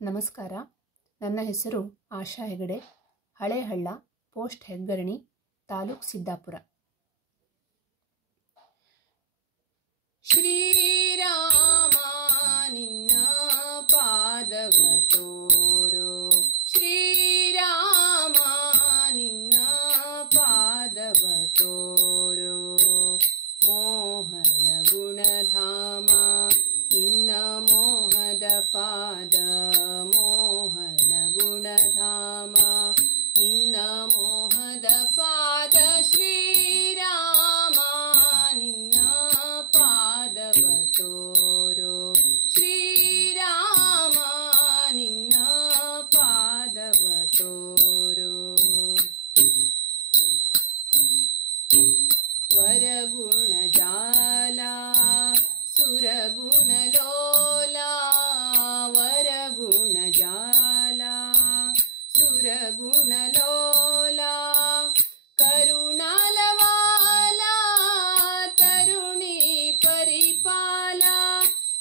ನಮಸ್ಕಾರ. ನನ್ನ ಹೆಸರು ಆಶಾ ಹೆಗಡೆ, ಹಳೇಹಳ್ಳ, ಪೋಸ್ಟ್ ಹೆಗ್ಗರಣಿ, ತಾಲೂಕು ಸಿದ್ದಾಪುರ. ಶ್ರೀರಾಮ ನಿನ್ನ ಪಾದವ ತೋರೋ, ಶ್ರೀರಾಮ ನಿನ್ನ ಪಾದವ ತೋರೋ. ಮೋಹನ ಗುಣಧಾಮ ನಿನ್ನ ಮೋಹದ ಪಾದ, ಮೋಹನ ಗುಣಧಾಮ ನಿನ್ನ ಮೋಹದ ಪಾದ. ಶ್ರೀರಾಮ ನಿನ್ನ ಪಾದವ ತೋರೋ, ಶ್ರೀರಾಮ ನಿನ್ನ ಪಾದವ ತೋರೋ. ವರಗುಣ ಜಾಲ ಸುರಗುಣ ಲೋಲ, ವರಗುಣ ಜಾಲ ಸುರಗುಣ ಲೋಲ. ಕರುಣಾಲವಾಲ ತರುಣಿ ಪರಿಪಾಲ,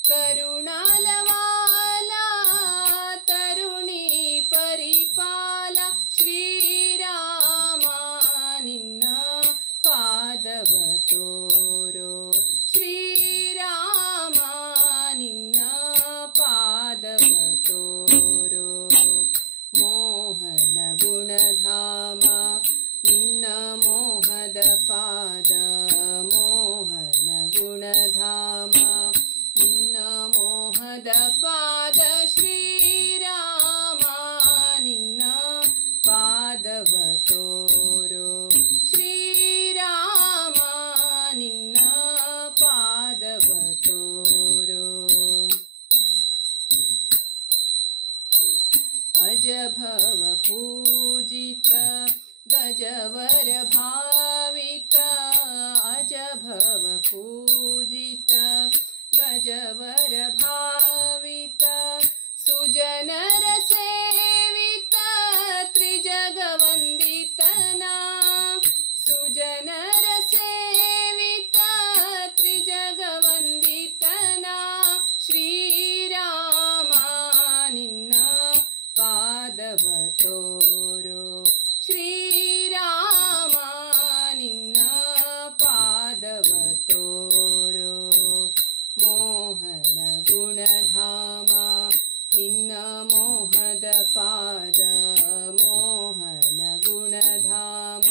ಕರುಣಾಲವಾಲ ತರುಣಿ ಪರಿಪಾಲ. ಶ್ರೀರಾಮ ನಿನ್ನ ಪಾದವ ತೋರೋ, ಶ್ರೀರಾಮ ನಿನ್ನ ಪಾದವ ತೋರೋ. ಮೋಹನ ಗುಣಧಾಮ ನಿನ್ನ ಮೋಹದ ಪಾದ, ಮೋಹನ ಗುಣಧಾಮ ನಿನ್ನ ಮೋಹದ ಪಾದ. ಶ್ರೀರಾಮ ನಿನ್ನ ಪಾದವ ತೋರೋ, ಶ್ರೀರಾಮ ನಿನ್ನ ಪಾದವ ತೋರೋ. ಅಜಭವ ಪೂಜಿತ ಗಜವರ ಭಾವಿತ, ಅಜಭವ ಪೂಜಿತ ಗಜವರ ಭಾವಿತ. ಸುಜನರ ಸೇವಿತ ತ್ರಿಜಗವಂದಿತನಾ, ಸುಜನರ ಸೇವಿತ ತ್ರಿಜಗವಂದಿತನಾ. ಶ್ರೀರಾಮ ನಿನ್ನ ಪಾದವ ತೋರೋ, ಶ್ರೀರಾಮ ನಿನ್ನ ಪಾದವ ತೋರೋ. ಮೋಹನ ಗುಣಧಾಮ ನಿನ್ನ ಮೋಹದ ಪಾದ, ಮೋಹನ ಗುಣಧಾಮ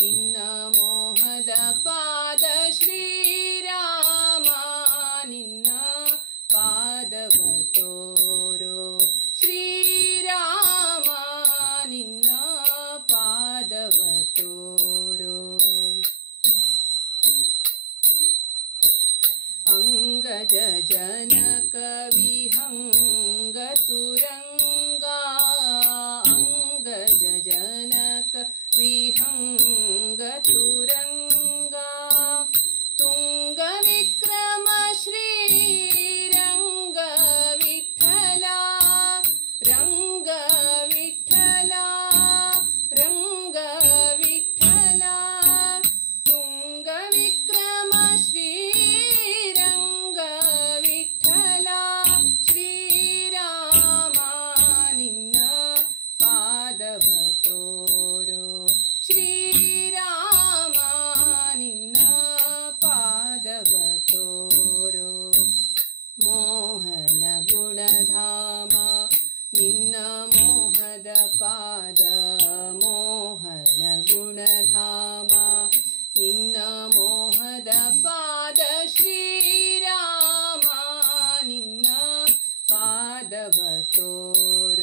ನಿನ್ನ ಮೋಹದ ಪಾದ. ಶ್ರೀರಾಮ ನಿನ್ನ ಪಾದವ ತೋರೋ, ಶ್ರೀರಾಮ ನಿನ್ನ ಪಾದವ ತೋರೋ. ಅಂಗಜ ಜನಕ ವಿಹಂಗ ತುರಂಗ, ಅಂಗಜ ಜನಕ ವಿಹಂಗ ತುರಂಗ. ತುಂಗ ವಿಕ್ರಮ ಶ್ರೀರಂಗ ವಿಠಲ, ರಂಗ ವಿಠಲ, ರಂಗ ವಿಠಲ. ತುಂಗ ವಿಕ್ರಮ ಶ್ರೀರಂಗ ವಿಠಲ. ಶ್ರೀರಾಮ ನಿನ್ನ ಪಾದವ ತೋರೋ, ಶ್ರೀರಾಮ ನಿನ್ನ ಪಾದವ ತೋರೋ. ಮೋಹನ ಗುಣಧಾಮ ನಿನ್ನ ಮೋಹದ ಪಾದ, ಮೋಹನ ಗುಣಧಾಮ ನಿನ್ನ ಮೋಹದ ಪಾದ. ಶ್ರೀರಾಮ ನಿನ್ನ ಪಾದವ ತೋರೋ.